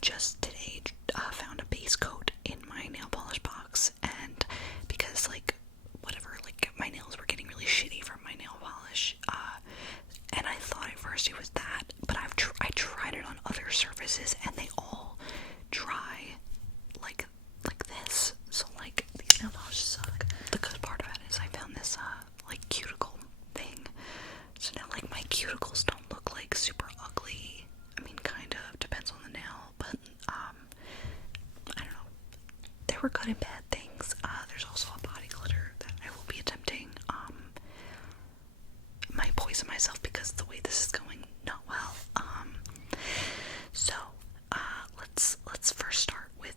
just today found a base coat in my nail polish box, and because like whatever, like my nails were getting really shitty from my nail polish, and I thought at first it was that, but I tried it on other surfaces and they all dry like this. So like these nail polishes suck. The good part of it is I found this like cuticle thing. So now like my cuticles don't look like super ugly. I mean, kind of depends on the nail, but I don't know. There were good and bad things. There's also a body glitter that I will be attempting. Might poison myself because the way this is going, not well. So let's first start with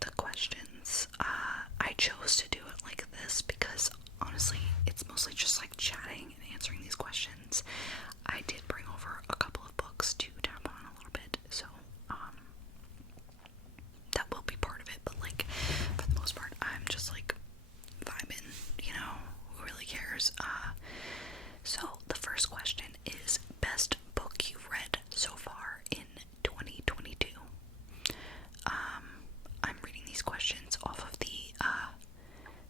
the questions. I chose to do it like this because honestly, it's mostly just like chatting and answering these questions. I did bring over a couple of books to tap on a little bit, so that will be part of it, but like for the most part I'm just like vibing, you know, who really cares? So the first question is best book you've read so far in 2022. I'm reading these questions off of the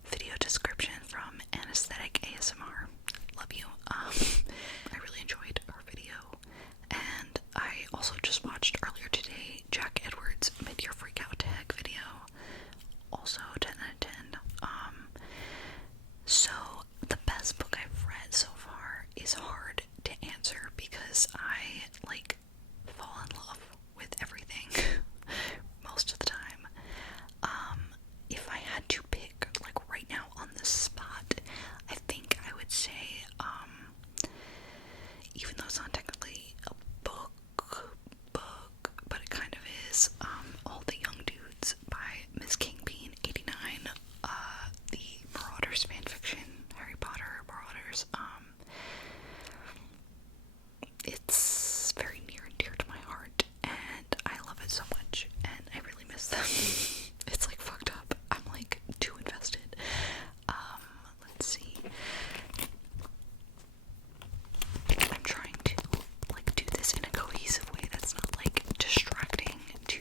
video description from Anesthetic ASMR. Love you. I really enjoyed her video, and I also just watched earlier today Jack Edwards' Mid-Year Freakout Tag video. Also 10 out of 10. So the best book I've read so far is hard to answer because I like fall in love with everything most of the time. If I had to pick like right now on the spot, I think I would say even though it's not technically a book, but it kind of is, All the Young Dudes by Miss Kingbean 89, the Marauders fanfiction, Harry Potter Marauders. It's very near and dear to my heart, and I love it so much, and I really miss them. It's like fucked up. I'm like too invested. Let's see. I'm trying to like do this in a cohesive way that's not like distracting to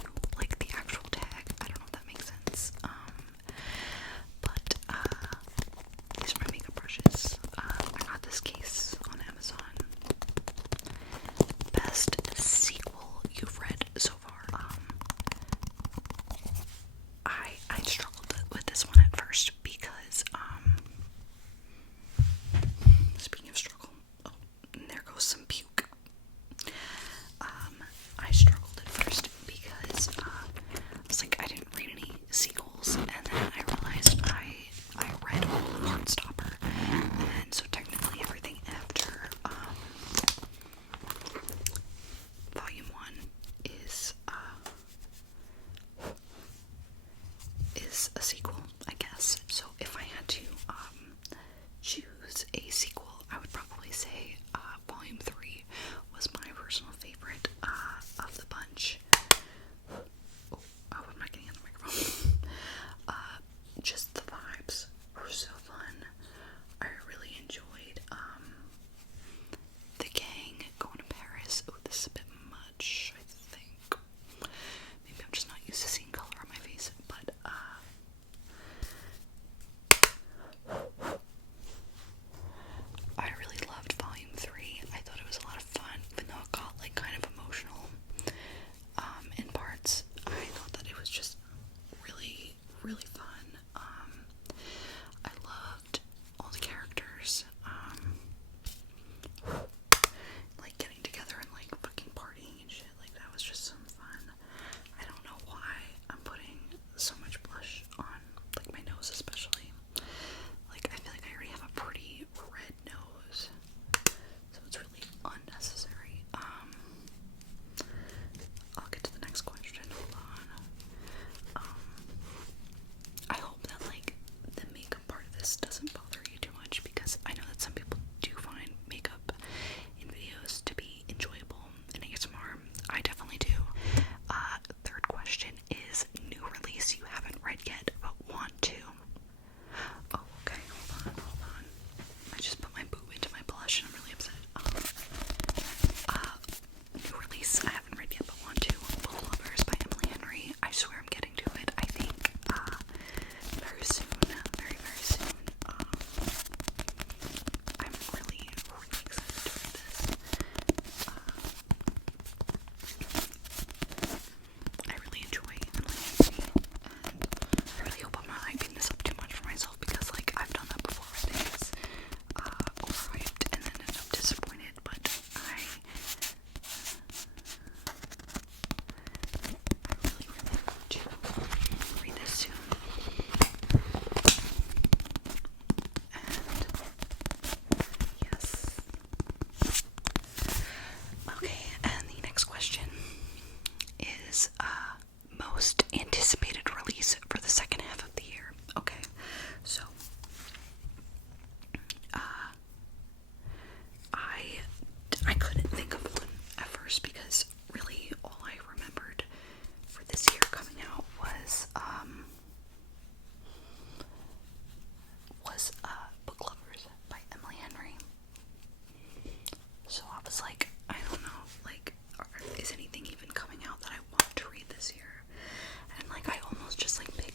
most anticipated release for the second half of the year. Okay, so I couldn't think of one at first because really all I remembered for this year coming out was Book Lovers by Emily Henry. So I was like, I don't know, like, is anything even coming out that I want to read this year? And like, I almost just like picked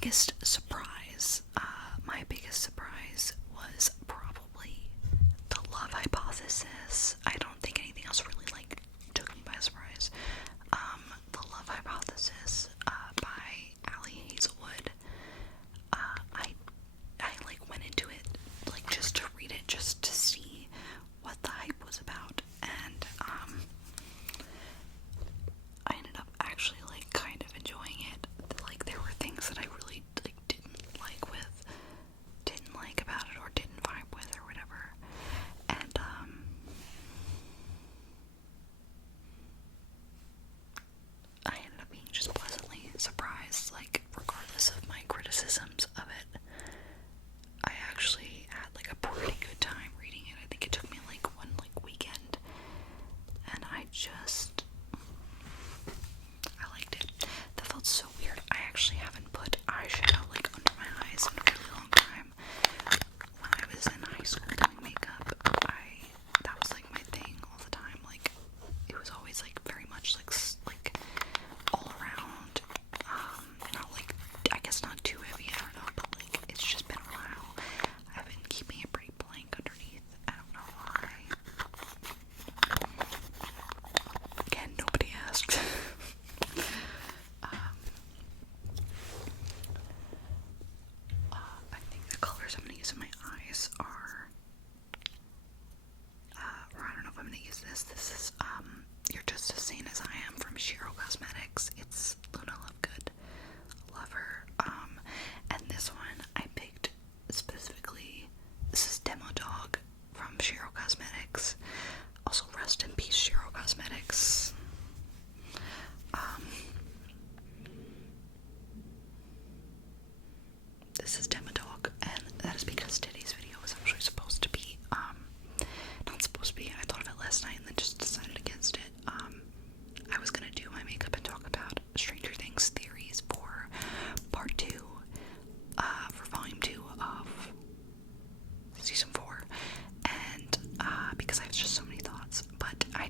biggest surprise, was probably the love hypothesis. I don't think anything else really like took me by surprise. The love hypothesis by Allie Hazelwood. I like went into it like just to read it, just to see what the hype was about, and I ended up actually like kind of enjoying it. Like there were things that I really like didn't like about it or didn't vibe with or whatever. And I ended up being just pleasantly surprised, like regardless of my criticisms of it. I actually had like a pretty good time reading it. I think it took me like one like weekend, and I liked it. That felt so weird. I actually haven't put eyeshadow like under my eyes in a really long time. When I was in high school doing makeup, that was like my thing all the time. Like it was always like very much like all around. Not like, I guess not too heavy, I don't know, but like it's just been a while. I've been keeping it pretty blank underneath. I don't know why. Again, nobody asked. I think the colors I'm going to use in my eyes are, or I don't know if I'm going to use this. This is, You're Just As Sane As I Am from Shiro Cosmetics. It's Luna Lovegood. Love her. And this one I picked specifically. This is Demo Dog from Shiro Cosmetics. Also, rest in peace, Shiro Cosmetics. This is Demodog, and that is because today's video was actually supposed to be, not supposed to be, I thought of it last night and then just decided against it. I was gonna do my makeup and talk about Stranger Things theories for part 2, for volume 2 of season 4, and, because I have just so many thoughts, but I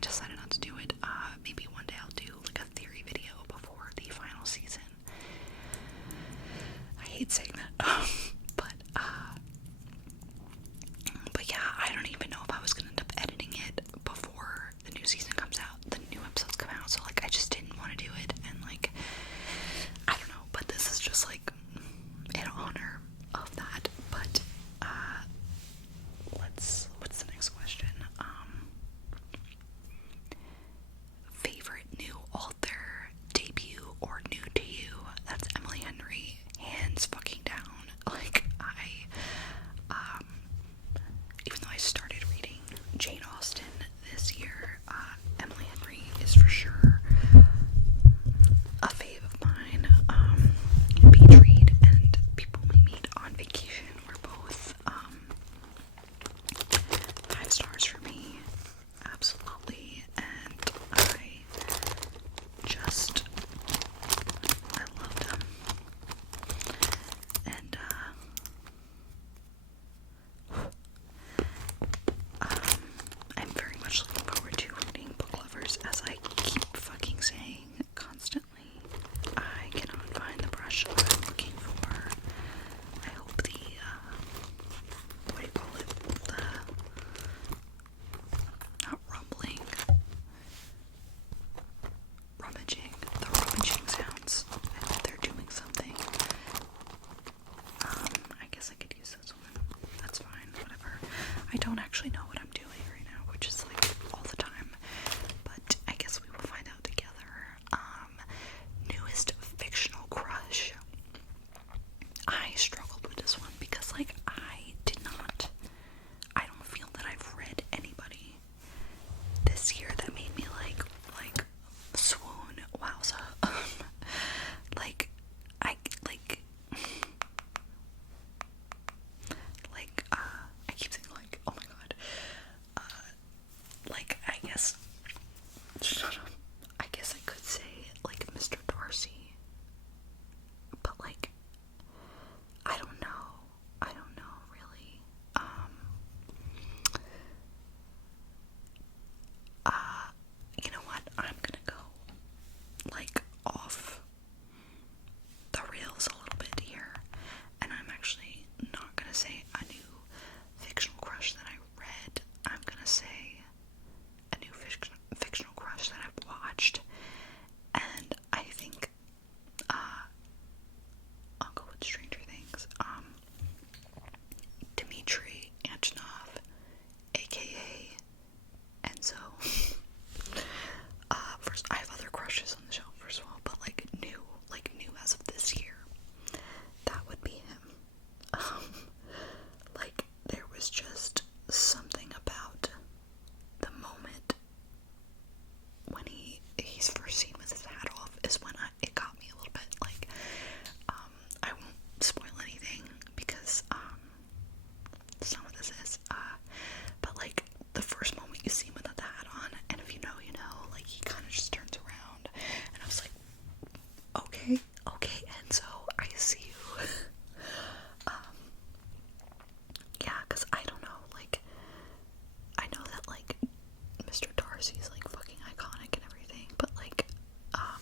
course he's like fucking iconic and everything, but like, I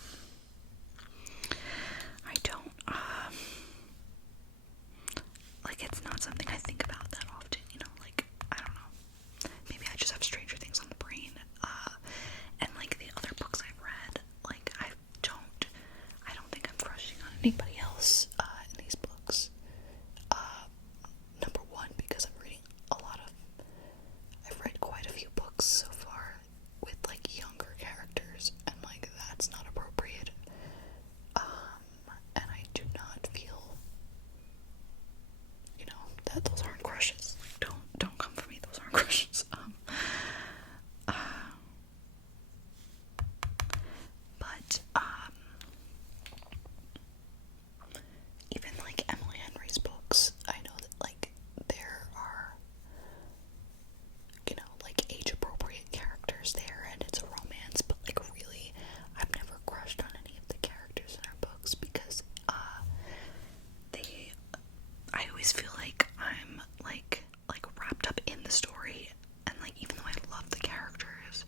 don't, like, it's not something I think about that often, you know, like, I don't know, maybe I just have Stranger Things on the brain, and like the other books I've read, like, I don't think I'm crushing on anybody else, in these books. Number one, because I've read quite a few books so far with like younger characters, and like that's not appropriate. And I do not feel, you know, that those aren't crushes. Like, don't come for me, those aren't crushes. But even like Emily Henry's books, I know that like there are, you know, like age appropriate characters there, and it's a romance, but like really, I've never crushed on any of the characters in her books because I always feel like I'm like wrapped up in the story, and like even though I love the characters,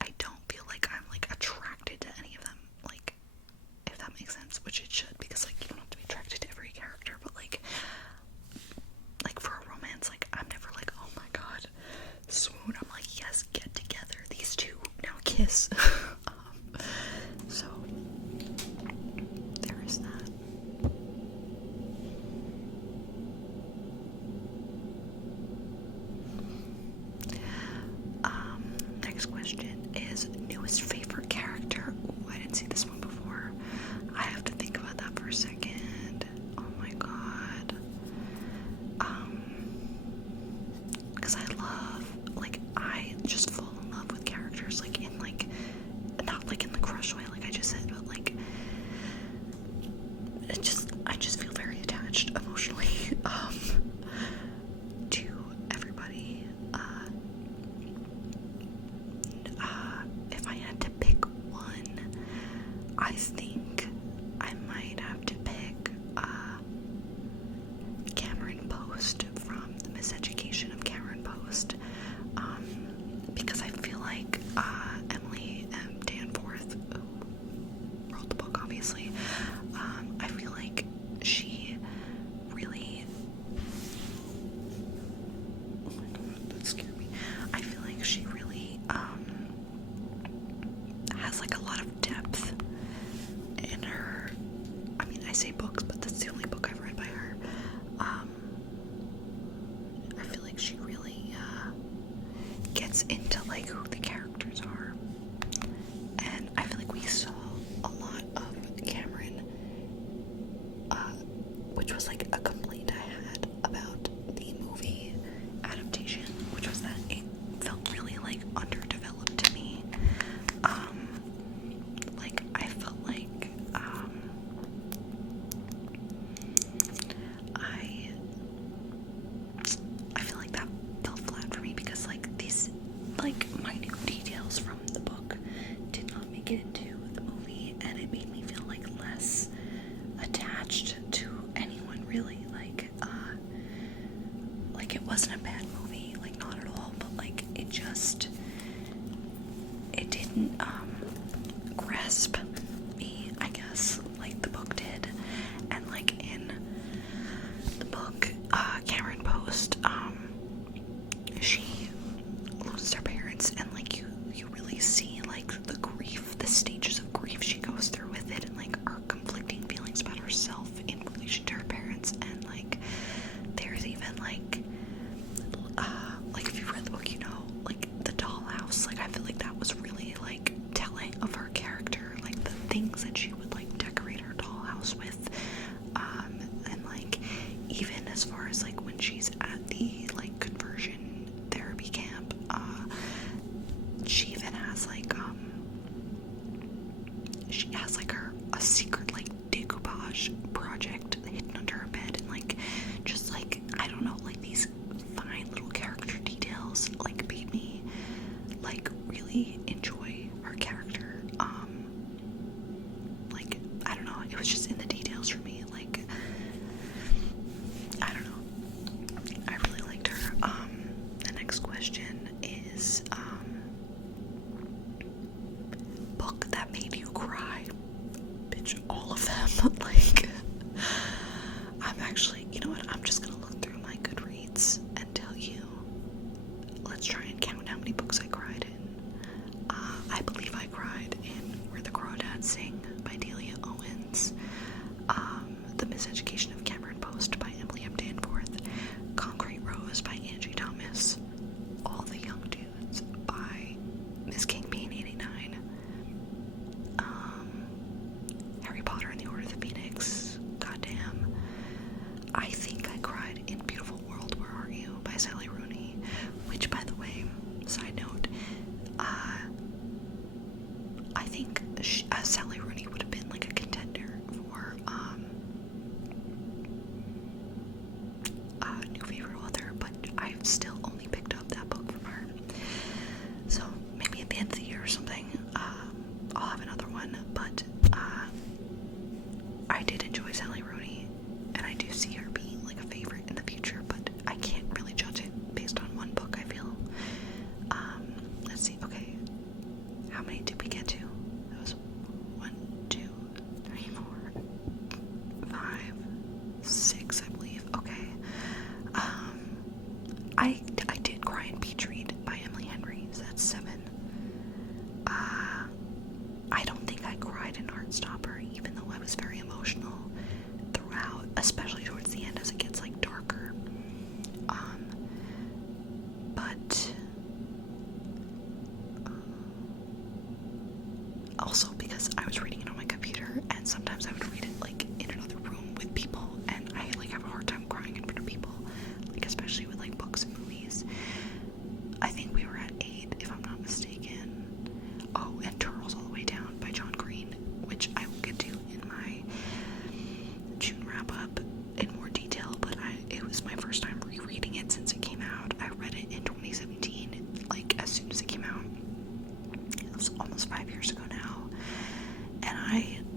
I don't feel like I'm like attracted to any of them, like, if that makes sense, which it should, because like you don't have to be attracted to every character, but like for a romance, like I'm never like, oh my god, swoon. I'm like, yes, get together, these two now kiss. So there is that. Next question is newest favorite character. Ooh, I didn't see this one before. I have to think about that for a second. Oh my god. Because I just fall in love with characters, like in like, not like in the crush way, like I just said, but like, I just feel very attached emotionally, to everybody. If I had to pick one, I think I might have to pick, Cameron Post from The Miseducation of Cameron Post, because I feel like, Emily M. Danforth, who wrote the book, obviously, I feel like she really, oh my god, that scared me. I feel like she really, has like a lot of depth in her, I mean, I say books, but that's the only book I've read by her. I feel like she really, gets into like who the characters are, and I feel like we saw a lot of Cameron, which was like a complaint I had about the movie adaptation, which was that it felt really like underdeveloped to me. Like I felt like, I feel like that fell flat for me because like these like minute details from the book did not make it into the movie, and it made me feel like less attached to anyone really. Like it wasn't a bad movie, like not at all, but like it didn't grasp me, I guess, like the book did. And like in the book, Cameron Post, she loses her parents, and like you really see like the grief, the stages of grief she goes through with it, and like her conflicting feelings about herself in relation to her parents. And like there's even like if you read the book, you know, like the dollhouse, like I feel like that was really like telling of her character, like the things that she would like decorate her dollhouse with, and like even as far as like when she's at the like conversion therapy camp, she even has like she has like a secret like decoupage project hidden under her bed, and like just like, I don't know, like these fine little character details like made me like really enjoy her character. Like I don't know, it was just in the details for me. Like I don't know, I really liked her. The next question is Sing by Delia Owens, The Miseducation of Cameron Post by Emily M. Danforth, Concrete Rose by Angie Thomas, All the Young Dudes by Miss Kingpin 89, Harry Potter and the Order of the Phoenix, goddamn, I Think I Cried in Beautiful World, Where Are You by Sally Rooney, which, by the way, side note, I think Sally Rooney would have been like a contender for new favorite author, but I've still only picked up that book from her. So maybe at the end of the year or something, I'll have another one. But I did enjoy Sally Rooney, and I do see her being like a favorite in the future. But I can't really judge it based on one book, I feel. Let's see. Okay, how many did we get to? That was 1, 2, 3, 4, 5, 6, I believe. Okay. I did cry in Peach Read by Emily Henry, so that's 7. I don't think I cried in Heartstopper, even though I was very emotional throughout, especially towards the end as it gets like darker. But also because I was reading it on my computer, and sometimes I would read it like in another room with people, and I like have a hard time crying in front of people, like especially with like books and movies. I think we were at 8, if I'm not mistaken. Oh, and Turtles All the Way Down by John Green, which I will get to in my June wrap-up in more detail, but it was my first time rereading it since it came out. I read it in 2017, like as soon as it came out. It was almost 5 years ago now, and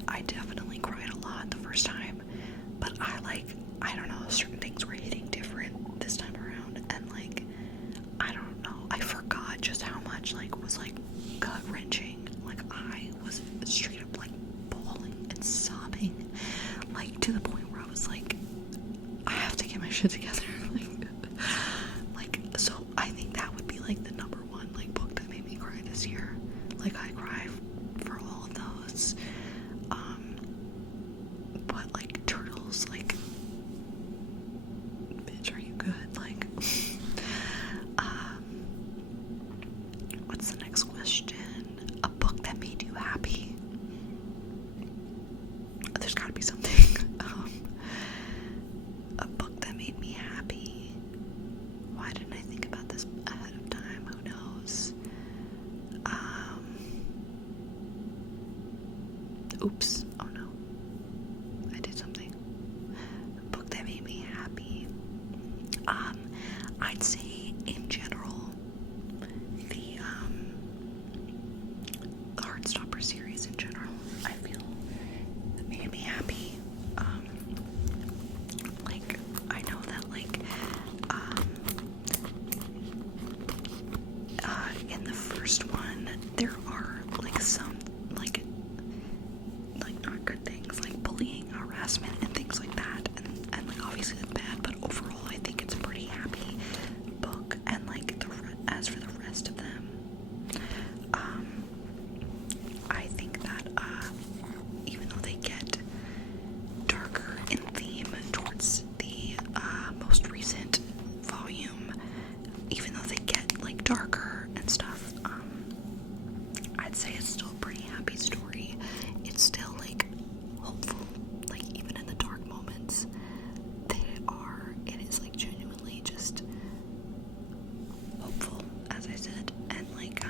I definitely cried a lot the first time, but I don't know, certain things were hitting different this time around, and like, I don't know, I forgot just how much like was like gut-wrenching. Like I was straight up like bawling and sobbing, like to the point where I was like, I have to get my shit together. like so I think that would be like the number one like book that made me cry this year. Like I cry for all of those. But like Turtles, like, bitch, are you good? Like, what's the next question? A book that made you happy? There's gotta be something. A book that made me happy. Why didn't I think about this ahead of time? Who knows? Oops. Oh no. I did something. A book that made me happy. I'd say in general, the Heartstopper series in general, I feel that made me happy. Like, I know that like, in the first one, there are like some like not good things, like bullying, harassment, and things like that, and like obviously it's bad, but overall I think it's a pretty happy book. And like as for the rest of them, I think that even though they get darker in theme towards the most recent volume, even though they get like darker and stuff, I'd say it's still a pretty happy story. It's still like hopeful, like even in the dark moments, it is like genuinely just hopeful, as I said, and like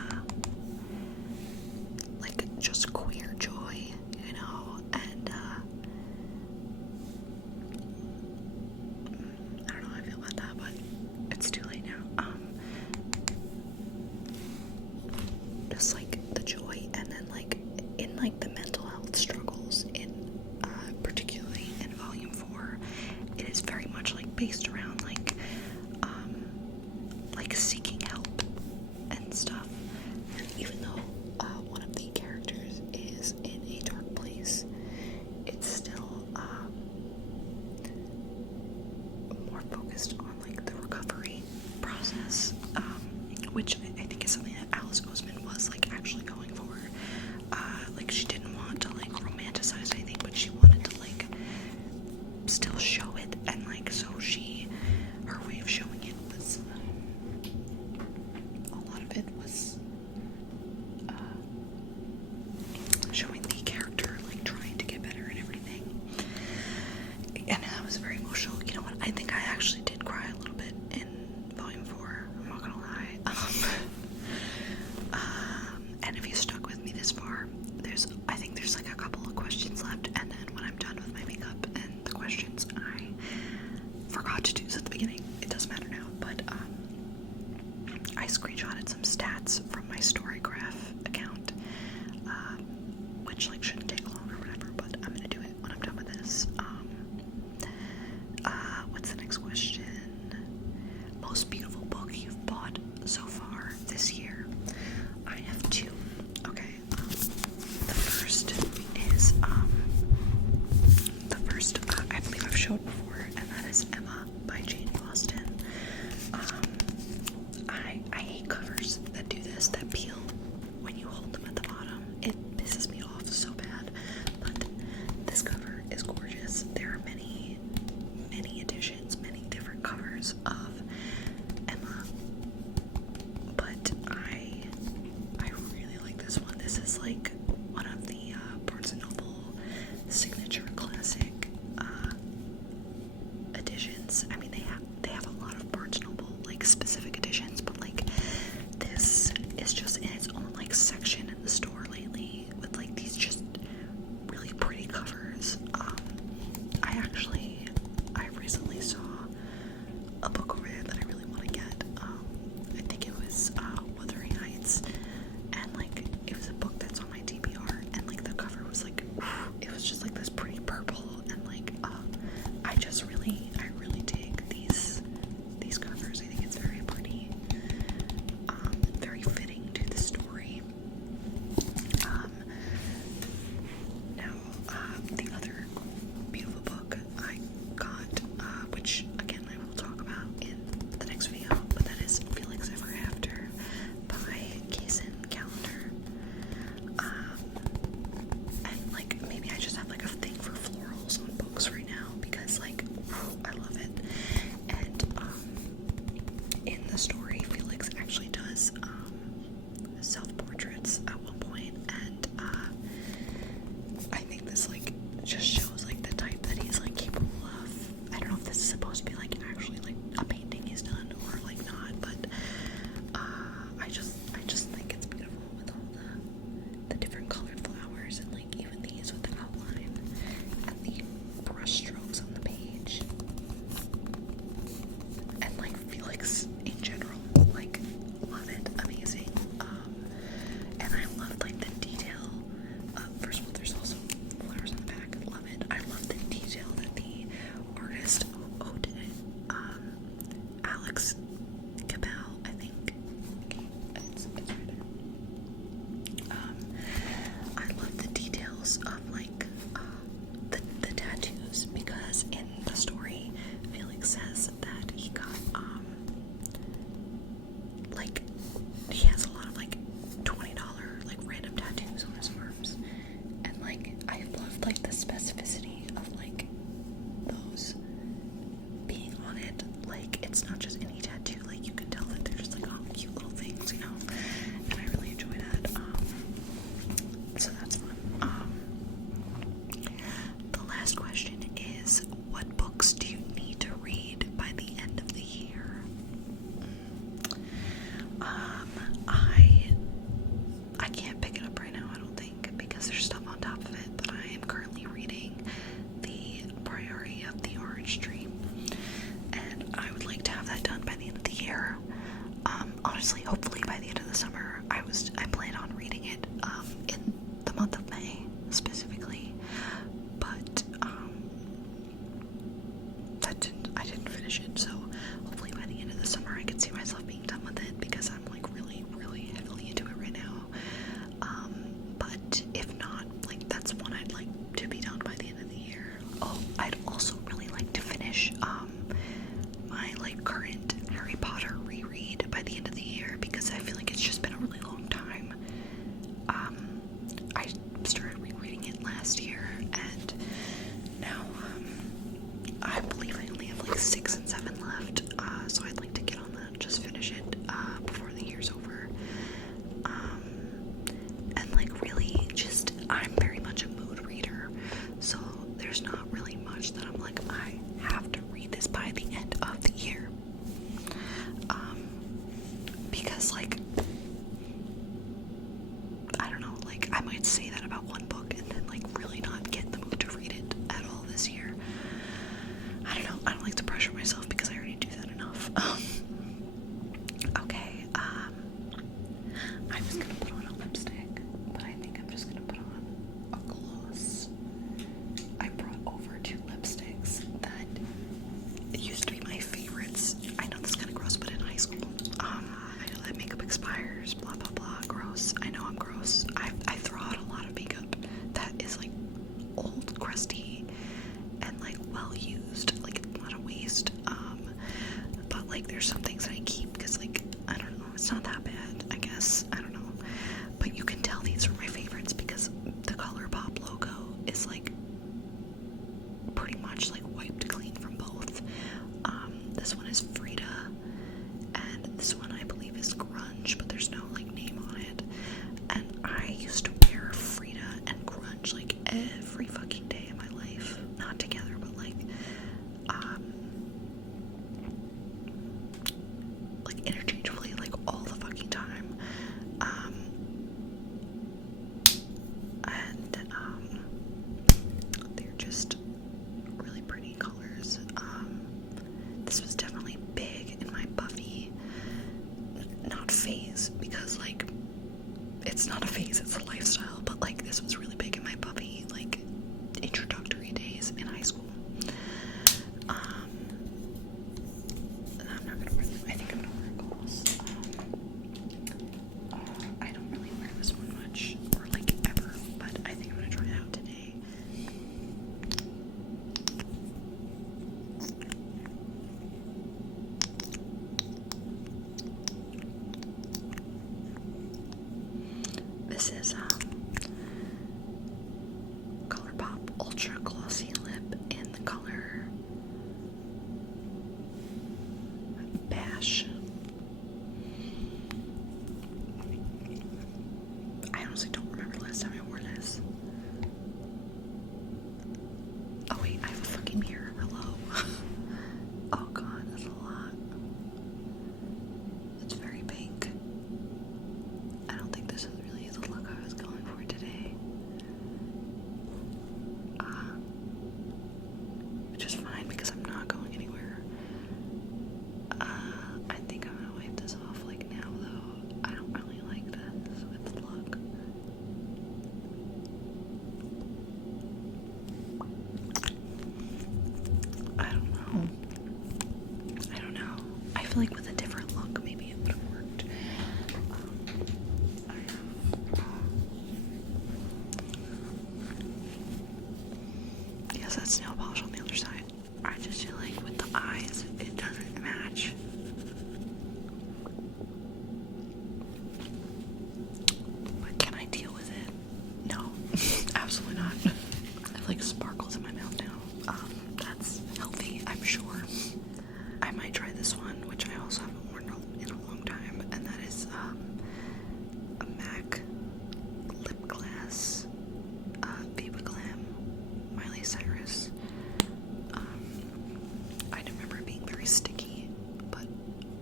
just queer joy, you know, and I don't know how I feel about that, but it's too late now. Just like the joy, and then like in like the mental health struggles in particularly in volume 4, it is very much like based around like seeking help and stuff. And even though one of the characters is in a dark place, it's still more focused on like the recovery process, which I think is something that Alice Oseman was like actually I think I actually did cry a little bit in volume 4, I'm not gonna lie. And if you stuck with me this far, I think there's like a couple of questions left, and then when I'm done with my makeup and the questions I forgot to do this at the beginning, it doesn't matter now, but I screenshotted some stats from my Storygraph account, which like shouldn't take long or whatever, but I'm gonna do it when I'm done with this. What's the next question? Most beautiful book you've bought so far this year? I have 2. Okay, the first is, I believe I've showed before, and that is Emma by Jane Austen. I hate covers that do this, that peel when you hold them at the bottom. It pisses me off so bad, but this cover is gorgeous. There are many editions, many different covers of Emma, but I really like this one. This is like one of the Barnes & Noble signature classic editions. I mean, they have a lot of Barnes & Noble like specific editions, but like this is just in its own like section in the store lately with like these just really pretty covers. I recently saw a book over there that I really want to get. I think it was Wuthering Heights, and like it was a book that's on my TBR, and like the cover was like, it was just like this pretty purple, and like I really dig these covers. I think it's very pretty, very fitting to the story. The other beautiful book I got, which again I will talk about in the next video, but that is Felix Ever After by Kaysen Calendar. And like maybe I just have like a thing for florals on books right now, because like I love it. And in the story, Felix actually does self-portraits at one point, and I think this like just shows like the type that he's like capable of. I don't know if this is supposed to be like actually like a painting he's done or like not, but I just think it's beautiful with all the different colored flowers, and like even these with the outline and the brush strokes on the page, and like Felix in general, like love it, amazing. And I love like the detail. First of all, there's also flowers on the back. Love it. I love the detail that the artist who did it, Alex Cabell, I think. It's right there. I love the details of like the tattoos, because in the story, Felix says that he got like he has a lot of like $20 like random tattoos on his arms, and like I love like the specificity of like those being on it. Like it's not just any tattoo, like you can tell that they're just like oh cute little things, you know, and I really enjoy that. So that's fun. The last question is, what books do you need to read by the end of the year? I can't pick it up right now, I don't think, because there's stuff on top of it, but I am currently reading The Priority of the Orange Tree, and I would like to have that done by the end of the year. Honestly, hopefully by the end of the summer. I plan on reading it in the month of May specifically, but I didn't finish it, so hopefully by the end of the summer I can see myself being done with it, because I'm like really heavily into it right now. But if not, like that's one I'd like to be done by the end of the year. Oh, I'd also really like to finish my like current Harry Potter reread by the end of the year, because I feel like it's just been a really long time. I started rereading it last year, and now I believe I only have like 6 and 7 left, so I'd like to get on that, just finish it before the year's over. And like really just, I'm very much a mood reader, so there's not really much that I'm like, I have to read this by the I might say that about one book and then like really not get in the mood to read it at all this year. I don't know. I don't like to pressure myself because I already do that enough. Okay, I was gonna put on a lipstick, but I think I'm just gonna put on a gloss. I brought over 2 lipsticks that used to be my favorites. I know this is kind of gross, but in high school, I know that makeup expires, blah blah blah, gross. I know I'm gross. I throw out a lot of makeup that is like old, crusty, and like well used, like a lot of waste. But like there's some things that I keep because like I don't know, it's not that bad, I guess. I don't know. But you can tell these are my favorites because the ColourPop logo is like pretty much like wiped clean from both. This one is Frida, and this one I believe is Grunge, but there's no like name on it. And I used to wear Frida and Grunge like every fucking day of my life. Not together, but like interchangeably, like all the fucking time. And they're just really pretty colors. This was definitely big in my Buffy, not phase, because like it's not a phase, it's a lifestyle, but like this was really big in my Buffy like introductory days in high school. And I'm not gonna wear this. I think I'm gonna wear a gloss. I don't really wear this one much, or like ever, but I think I'm gonna try it out today. This is ColourPop Ultra Glossy Lip in the color Bash. I honestly don't remember the last time I wore this. Oh wait, I have a fucking mirror. Hello. Oh god, that's a lot. It's very pink. I don't think this is really the look I was going for today. Which is fine because I'm not going anywhere. I think I'm gonna wipe this off like now though. I don't really like this with the look. I don't know. I feel like with a different look maybe it would have worked. Yes, that's nail polish on the other side. I just feel like with the eyes, it doesn't match. But can I deal with it? No, absolutely not. I have like sparkles in my mouth now. That's healthy, I'm sure. I might try this one, which I also haven't worn in a long time, and that is a MAC lip glass, Viva Glam, Miley Cyrus. I remember it being very sticky, but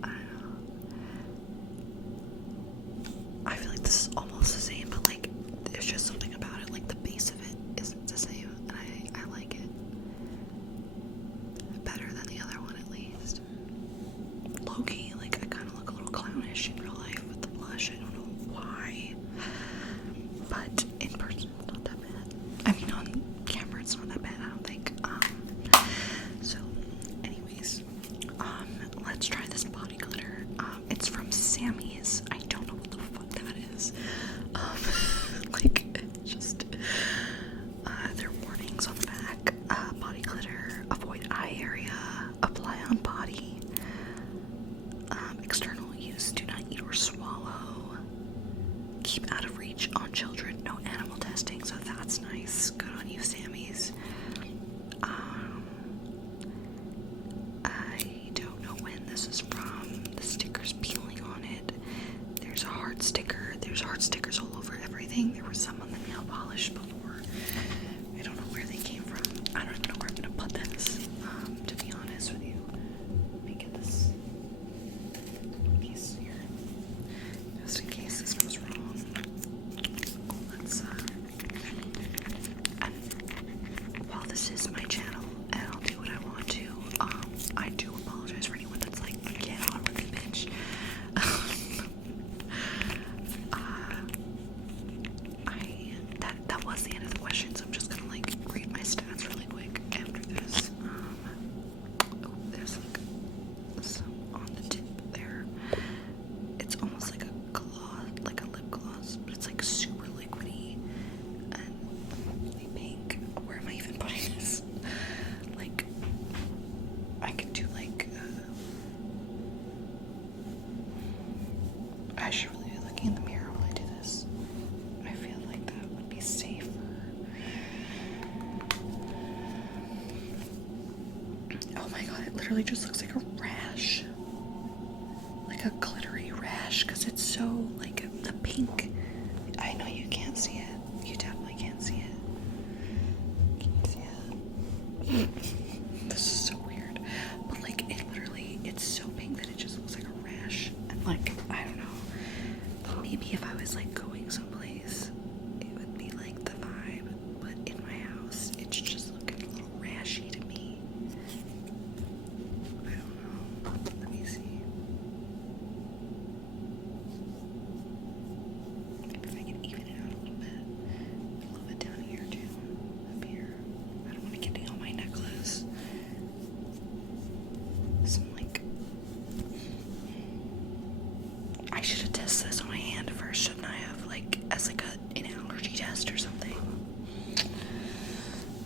I don't know. I feel like this is almost the same, but like there's just something about it, like the base of it isn't the same, and I like it better than the other one at least. Low-key, like I kind of look a little clownish in real life with the blush. I don't know why, but in person it's not that bad. I mean on camera it's not that bad, I don't think. So anyways, let's try this body glitter. It's from Sammy's. I don't know what the fuck that is. Like just there are warnings on the back. Body glitter, avoid eye area, apply on body. External use, do not eat or swallow. Keep out of reach on children, no animal testing, so that's nice. Good on you, Sammy's. I don't know when this is from. The sticker's peeling on it. There's a heart sticker. There's heart stickers all over everything. There were some on the nail polish before. I don't know where they came from. I don't even know where I'm gonna put this, to be honest with you. Let me get this piece here, just in case this goes wrong. Let's Oh my god, it literally just looks like a rash. Like a glittery rash, because it's so, like, the pink. I know you can't see it. You definitely can't see it. Can't see it. This is so weird. But, like, it literally, it's so pink that it just looks like a rash. And, like, I don't know. Maybe if I was, like, going someplace, it would be, like, the vibe. But in my house, it's just looking a little rashy to me. I don't know. Let me see. Maybe if I can even it out a little bit. A little bit down here too. Up here. I don't want to get on my necklace. Some like I should have tested this on my hand first, shouldn't I have? Like as like an allergy test or something.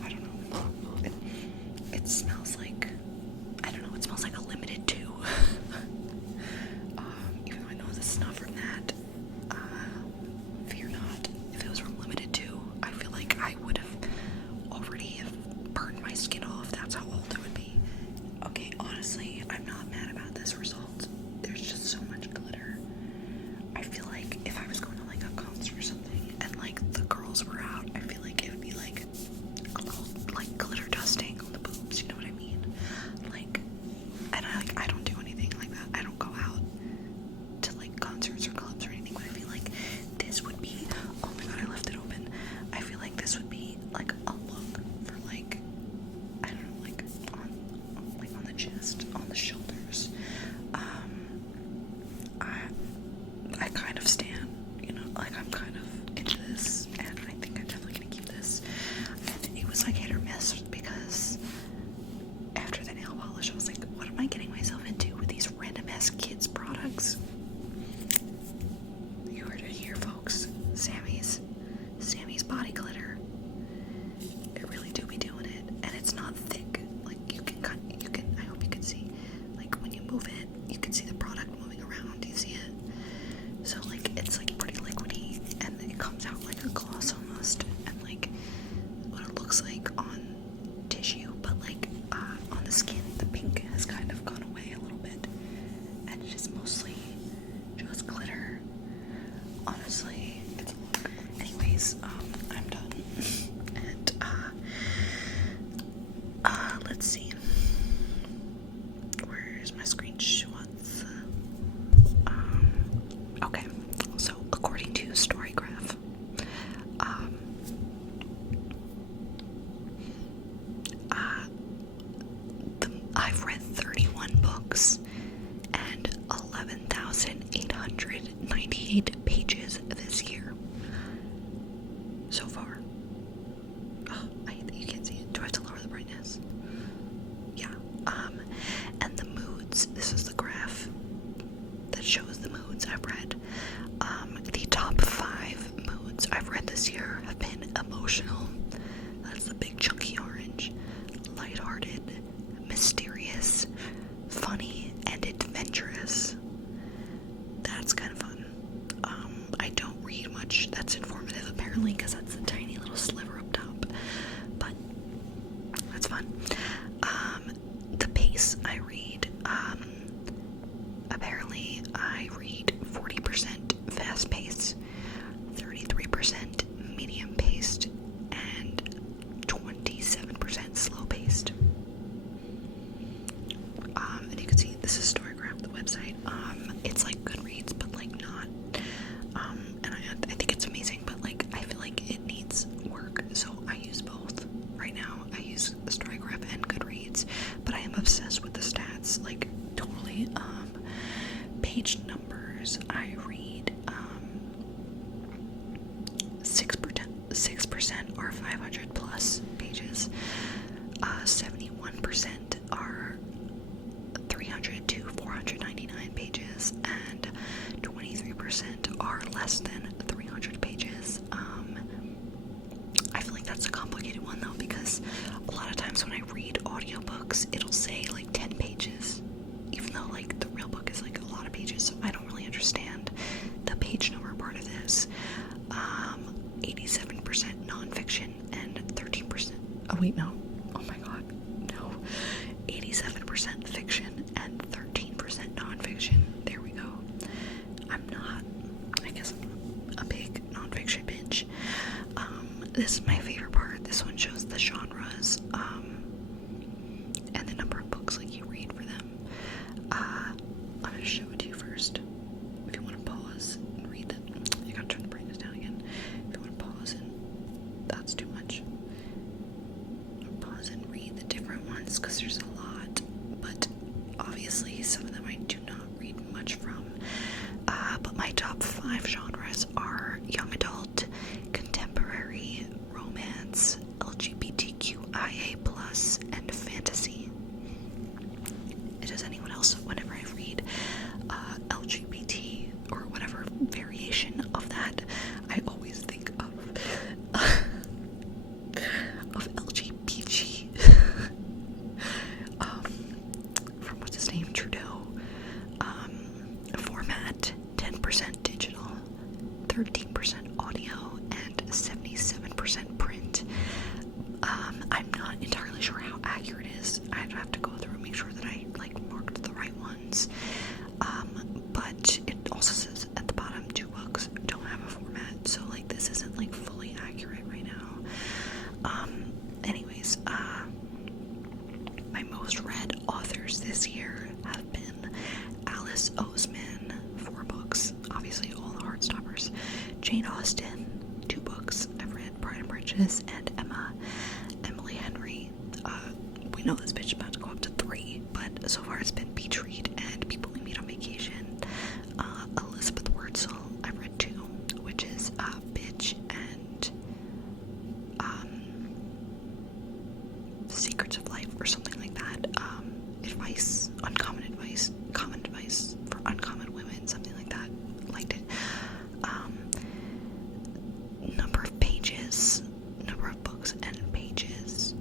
I don't know. It smells like, I don't know, it smells like a limited 2. Even though I know this is not from that. Fear not. If it was from limited 2, I feel like I would have already have burned my skin off. That's how old it would be. Okay, honestly, I'm not mad about this result. There's just so much glitter. I feel like if I was going to like a concert or something and like the girls were out, I feel like it would be like a little like glitter dusting on the boobs, you know what I mean? Like, and I don't do anything like that. I don't go out to like concerts or clubs or anything, but I feel like this would be, oh my god, I left it open. I feel like this would be like a look for like, I don't know, like on the chest, on the shoulders. I kind of stand, you know, like I'm kind of into this, and I think I'm definitely gonna keep this. And it was like hit or miss because after the nail polish, I was like, what am I getting myself into with these random ass kids products? You heard it here, folks. Sammy's body glitter. It really do be doing it, and it's not thick. Like you can, I hope you can see, like when you move it, you can see the product moving around. Do you see it? So like it's like pretty liquidy, and it comes out like a gloss almost, and like what it looks like on tissue, but like on the skin, the pink has kind of gone away a little bit, and it is mostly just glitter. Honestly, it's a look. Anyways, I'm done, and let's see. Where's my screenshots? Okay, so according to Storygraph, I've read 31 books and 11,898 pages this year so far. Oh, I hate that you can't see it. Do I have to lower the brightness? Yeah. And the moods, this is the graph that shows the moods I've read. The top 5 moods I've read this year have been emotional, that's the big chunky orange, lighthearted, mysterious, funny, and adventurous. That's kind of fun. I don't read much that's informative apparently, because that's a tiny little sliver up top, but that's fun. The pace I read, apparently I read 40% fast paced, 33% medium paced, and 27% slow paced. And you can see this is Storygraph, the website. It's like Goodreads, but like not. And I think it's amazing, but like I feel like it needs work, so I use both. Right now, I use Storygraph and Goodreads, but I am obsessed with the stats, like totally. Page numbers, I read 6% are 500 plus pages, 71% are 300 to 499 pages, and 23% are less than 300 pages. I feel like that's a complicated one though, because a lot of times when I read audiobooks, it'll say like 10 pages, even though like the real book is like a lot of pages, so I don't really understand the page number part of this. 87% nonfiction and 13%, oh wait, no, oh my god, no, 80 this is my favorite part. This one shows the genres, and the number of books like you read for them. I'm gonna show it to you first. If you want to pause and read them, you gotta turn the brightness down again. If you want to pause and that's too much. Pause and read the different ones because there's a lot, but obviously some of them I do not read much from. But my top 5 genres are young adult, contemporary, romance, LGBTQIA+, and fantasy. Does anyone else, whenever I read LGBT or whatever variation of that, I always think of LGBT from what's his name, Trudeau. Format 10% digital, 13% audio, and 77% print. I'm not entirely sure how accurate it is. I'd have to go through and make sure that I marked the right ones. But it also says at the bottom 2 books don't have a format, so this isn't fully accurate right now. Anyways, my most read authors this year have been Alice Oseman, 4 books, obviously all the Heartstoppers. Jane Austen, 2 books I've read, Pride and Prejudice, and Emily Henry. We know this bitch is about to go up to 3, but so far it's been Beach Read and People We Meet on Vacation. Elizabeth Wurtzel, I've read 2, which is Bitch and Secrets of Life or something like that. Advice, common advice for uncommon women, something like that. Liked it. Number of pages, number of books and pages.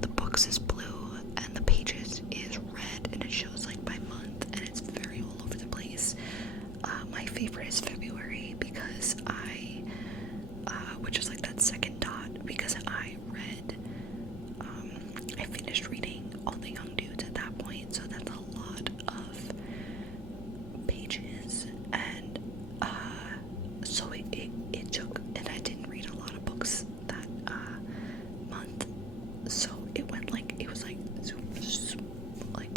The books is blue and the pages is red, and it shows by month, and it's very all over the place. My favorite is February because which is that second dot, because I finished reading All the Young Dudes at that point, so that's a lot of pages, and so it took, and I didn't read a lot of books that month, so it went it was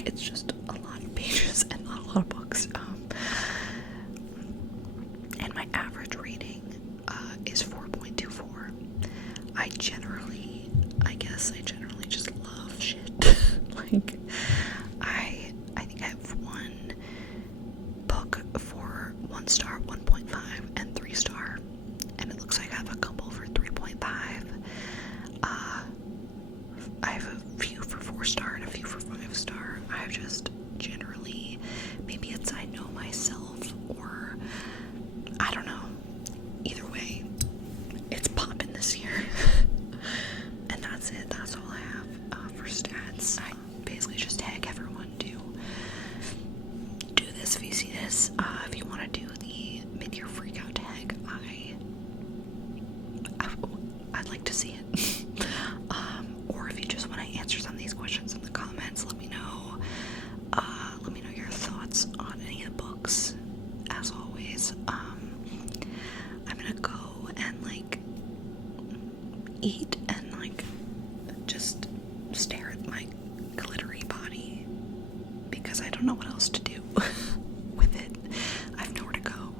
it's just a lot of pages and not a lot of books. And my average rating is 4.24. I generally just love shit. I think I have one book for 1 star, 1.5, and 3 star, and it looks like I have a couple for 3.5. I have a few for 4 star and a few for 5 star. I've just generally, maybe it's I know myself, or I don't know. Either way, it's popping this year. And that's it. That's all I have for stats. I basically just tag everyone to do this if you see this. If you want to do the mid-year freakout tag, I'd like to see it. Or if you just want to answer some of these questions in the comments, let me know. Let me know your thoughts on any of the books. As always, I'm gonna go and eat and just stare at my glittery body because I don't know what else to do with it. I have nowhere to go.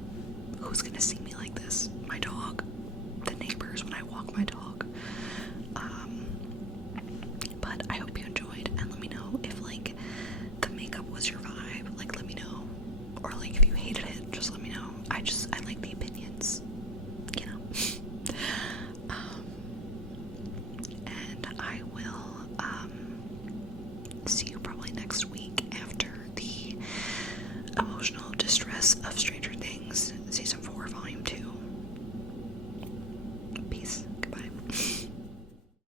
Who's gonna see me like this? My dog, the neighbors when I walk my dog. But I hope you enjoyed, and let me know if the makeup was your vibe. Let me know, or if you hated it, just let me know. I like the opinions, you know. And I will see